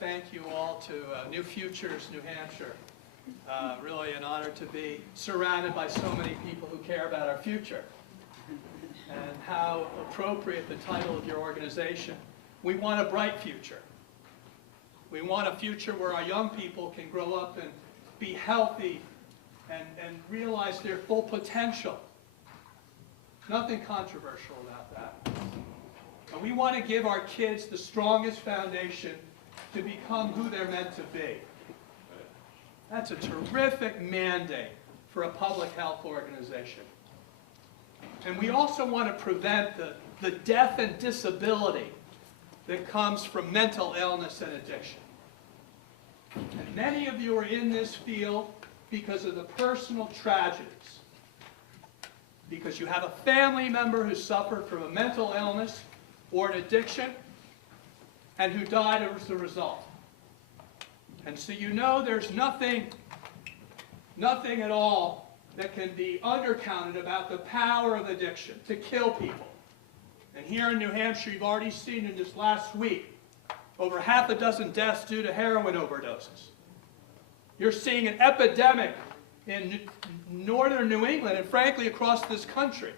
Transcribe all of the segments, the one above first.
Thank you all to New Futures, New Hampshire. Really an honor to be surrounded by so many people who care about our future. And how appropriate the title of your organization. We want a bright future. We want a future where our young people can grow up and be healthy and realize their full potential. Nothing controversial about that. And we want to give our kids the strongest foundation to become who they're meant to be. That's a terrific mandate for a public health organization. And we also want to prevent the death and disability that comes from mental illness and addiction. And many of you are in this field because of the personal tragedies. Because you have a family member who suffered from a mental illness or an addiction and who died as a result. And so you know there's nothing at all that can be undercounted about the power of addiction to kill people. And here in New Hampshire, you've already seen in this last week over half a dozen deaths due to heroin overdoses. You're seeing an epidemic in northern New England and frankly across this country.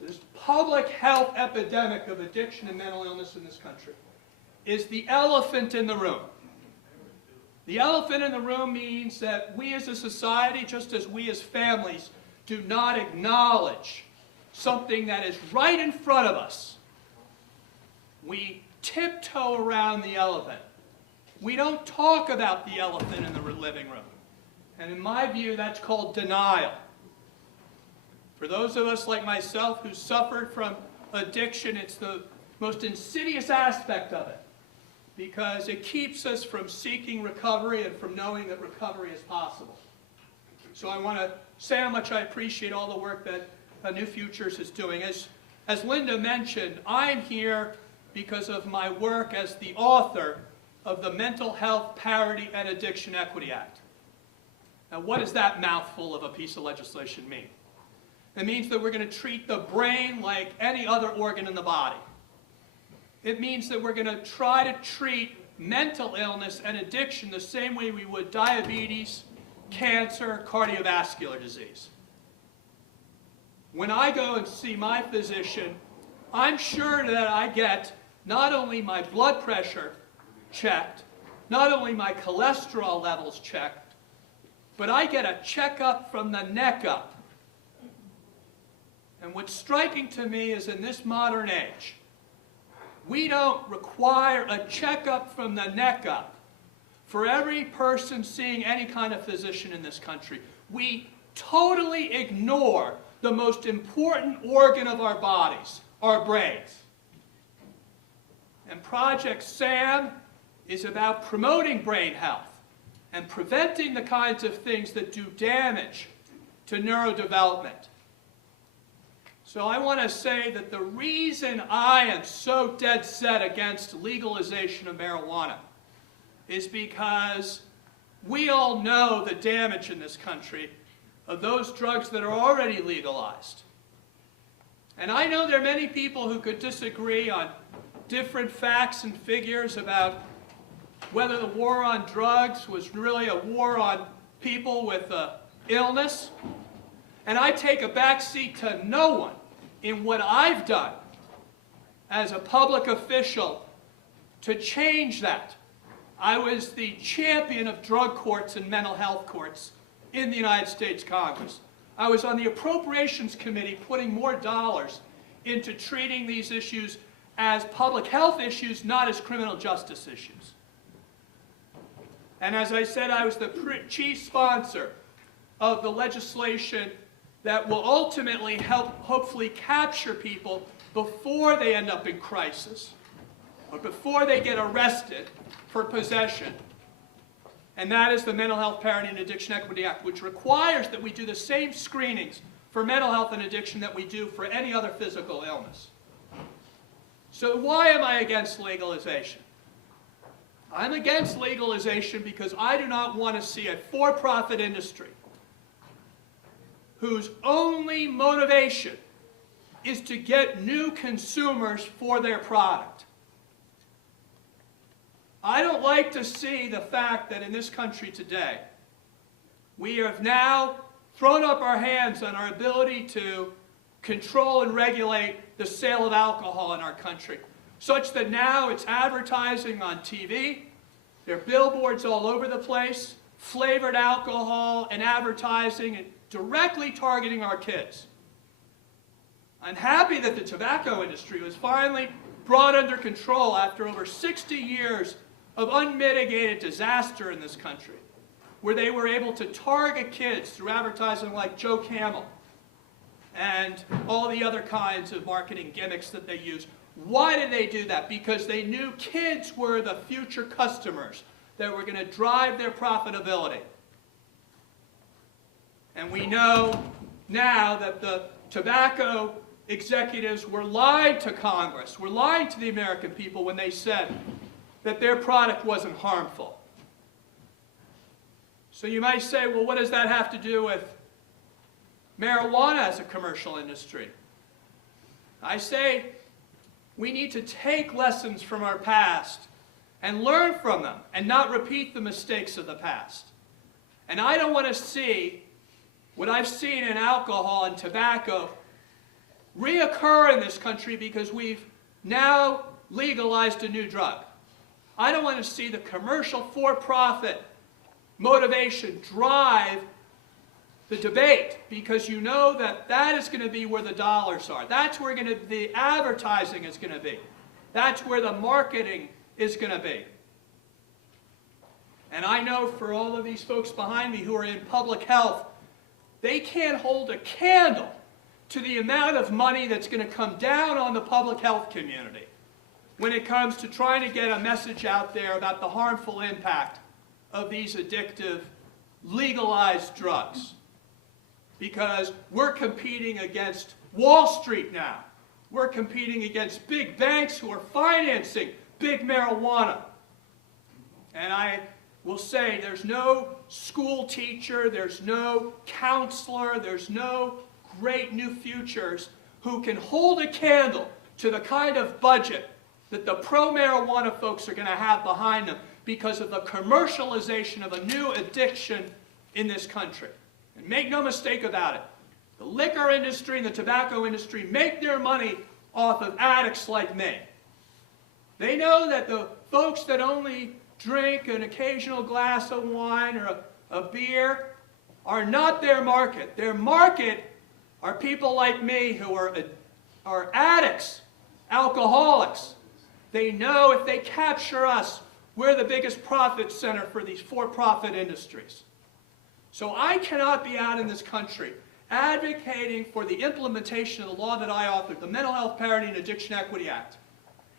This public health epidemic of addiction and mental illness in this country is the elephant in the room. The elephant in the room means that we as a society, just as we as families, do not acknowledge something that is right in front of us. We tiptoe around the elephant. We don't talk about the elephant in the living room. And in my view, that's called denial. For those of us like myself who suffered from addiction, it's the most insidious aspect of it, because it keeps us from seeking recovery and from knowing that recovery is possible. So I want to say how much I appreciate all the work that New Futures is doing. As Linda mentioned, I'm here because of my work as the author of the Mental Health Parity and Addiction Equity Act. Now, what does that mouthful of a piece of legislation mean? It means that we're going to treat the brain like any other organ in the body. It means that we're going to try to treat mental illness and addiction the same way we would diabetes, cancer, cardiovascular disease. When I go and see my physician, I'm sure that I get not only my blood pressure checked, not only my cholesterol levels checked, but I get a checkup from the neck up. And what's striking to me is in this modern age, we don't require a checkup from the neck up for every person seeing any kind of physician in this country. We totally ignore the most important organ of our bodies, our brains. And Project SAM is about promoting brain health and preventing the kinds of things that do damage to neurodevelopment. So I want to say that the reason I am so dead set against legalization of marijuana is because we all know the damage in this country of those drugs that are already legalized. And I know there are many people who could disagree on different facts and figures about whether the war on drugs was really a war on people with illness. And I take a back seat to no one in what I've done as a public official to change that. I was the champion of drug courts and mental health courts in the United States Congress. I was on the Appropriations Committee putting more dollars into treating these issues as public health issues, not as criminal justice issues. And as I said, I was the chief sponsor of the legislation that will ultimately help hopefully capture people before they end up in crisis or before they get arrested for possession. And that is the Mental Health Parity and Addiction Equity Act, which requires that we do the same screenings for mental health and addiction that we do for any other physical illness. So why am I against legalization? I'm against legalization because I do not want to see a for-profit industry whose only motivation is to get new consumers for their product. I don't like to see the fact that in this country today, we have now thrown up our hands on our ability to control and regulate the sale of alcohol in our country, such that now it's advertising on TV, there are billboards all over the place, flavored alcohol and advertising and directly targeting our kids. I'm happy that the tobacco industry was finally brought under control after over 60 years of unmitigated disaster in this country, where they were able to target kids through advertising like Joe Camel and all the other kinds of marketing gimmicks that they use. Why did they do that? Because they knew kids were the future customers that were going to drive their profitability. And we know now that the tobacco executives were lying to Congress, were lying to the American people when they said that their product wasn't harmful. So you might say, well, what does that have to do with marijuana as a commercial industry? I say we need to take lessons from our past and learn from them and not repeat the mistakes of the past. And I don't want to see what I've seen in alcohol and tobacco reoccur in this country because we've now legalized a new drug. I don't want to see the commercial for-profit motivation drive the debate, because you know that that is going to be where the dollars are. That's where the advertising is going to be. That's where the marketing is going to be. And I know for all of these folks behind me who are in public health, they can't hold a candle to the amount of money that's going to come down on the public health community when it comes to trying to get a message out there about the harmful impact of these addictive, legalized drugs. Because we're competing against Wall Street now. We're competing against big banks who are financing big marijuana. And I will say there's no school teacher, there's no counselor, there's no great new futures who can hold a candle to the kind of budget that the pro-marijuana folks are going to have behind them because of the commercialization of a new addiction in this country. And make no mistake about it, the liquor industry and the tobacco industry make their money off of addicts like me. They know that the folks that only drink an occasional glass of wine or a beer are not their market. Their market are people like me who are addicts, alcoholics. They know if they capture us, we're the biggest profit center for these for-profit industries. So I cannot be out in this country advocating for the implementation of the law that I authored, the Mental Health Parity and Addiction Equity Act,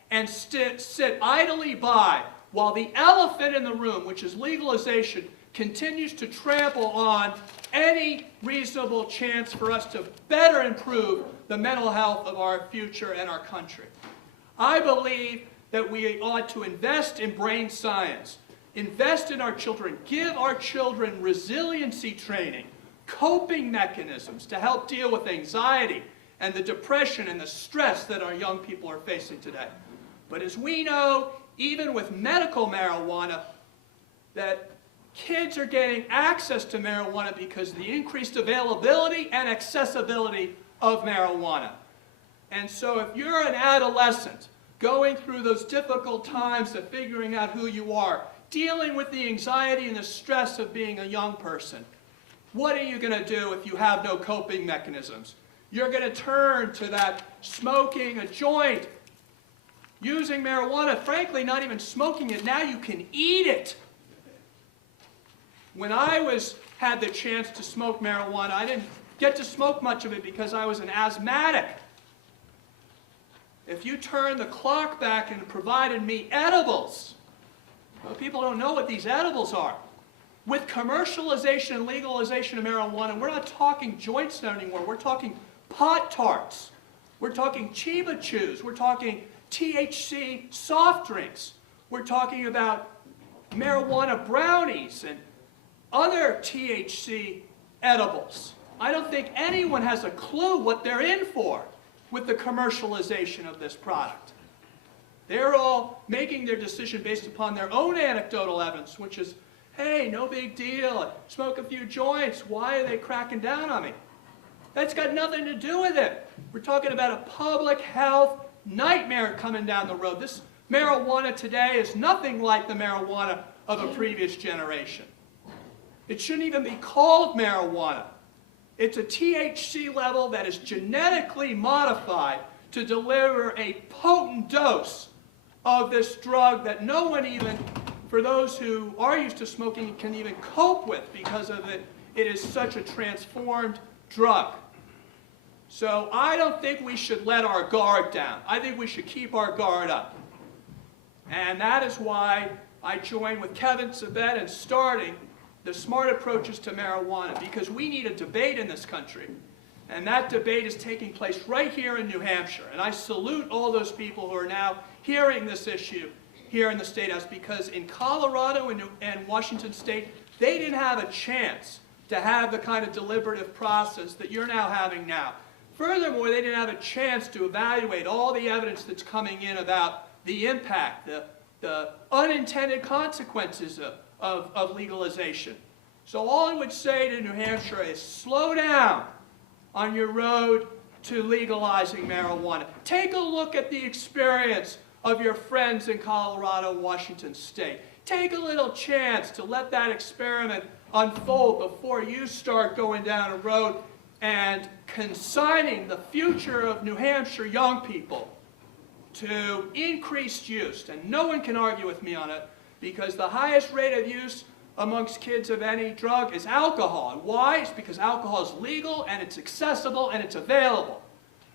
and sit idly by while the elephant in the room, which is legalization, continues to trample on any reasonable chance for us to better improve the mental health of our future and our country. I believe that we ought to invest in brain science, invest in our children, give our children resiliency training, coping mechanisms to help deal with anxiety and the depression and the stress that our young people are facing today. But as we know, even with medical marijuana, that kids are getting access to marijuana because of the increased availability and accessibility of marijuana. And so if you're an adolescent going through those difficult times of figuring out who you are, dealing with the anxiety and the stress of being a young person, what are you going to do if you have no coping mechanisms? You're going to turn to that smoking a joint, using marijuana, frankly not even smoking it, now you can eat it. When I had the chance to smoke marijuana, I didn't get to smoke much of it because I was an asthmatic. If you turn the clock back and provided me edibles, well, people don't know what these edibles are. With commercialization and legalization of marijuana, we're not talking joints anymore. We're talking pot tarts. We're talking Chiba Chews. We're talking THC soft drinks. We're talking about marijuana brownies and other THC edibles. I don't think anyone has a clue what they're in for with the commercialization of this product. They're all making their decision based upon their own anecdotal evidence, which is, hey, no big deal, smoke a few joints, why are they cracking down on me? That's got nothing to do with it. We're talking about a public health nightmare coming down the road. This marijuana today is nothing like the marijuana of a previous generation. It shouldn't even be called marijuana. It's a THC level that is genetically modified to deliver a potent dose of this drug that no one even, for those who are used to smoking, can even cope with because of it. It is such a transformed drug. So I don't think we should let our guard down. I think we should keep our guard up. And that is why I joined with Kevin Sabet in starting the Smart Approaches to Marijuana, because we need a debate in this country. And that debate is taking place right here in New Hampshire. And I salute all those people who are now hearing this issue here in the State House, because in Colorado and Washington State, they didn't have a chance to have the kind of deliberative process that you're now having now. Furthermore, they didn't have a chance to evaluate all the evidence that's coming in about the impact, the unintended consequences of legalization. So all I would say to New Hampshire is slow down on your road to legalizing marijuana. Take a look at the experience of your friends in Colorado and Washington State. Take a little chance to let that experiment unfold before you start going down a road and consigning the future of New Hampshire young people to increased use. And no one can argue with me on it, because the highest rate of use amongst kids of any drug is alcohol. And why? It's because alcohol is legal and it's accessible and it's available.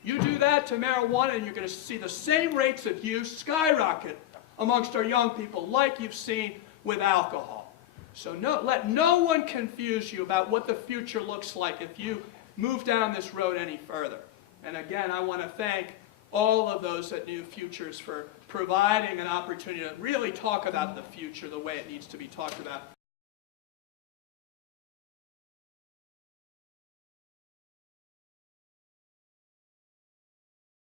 You do that to marijuana and you're going to see the same rates of use skyrocket amongst our young people like you've seen with alcohol. So let no one confuse you about what the future looks like if you move down this road any further. And again, I want to thank all of those at New Futures for providing an opportunity to really talk about the future the way it needs to be talked about.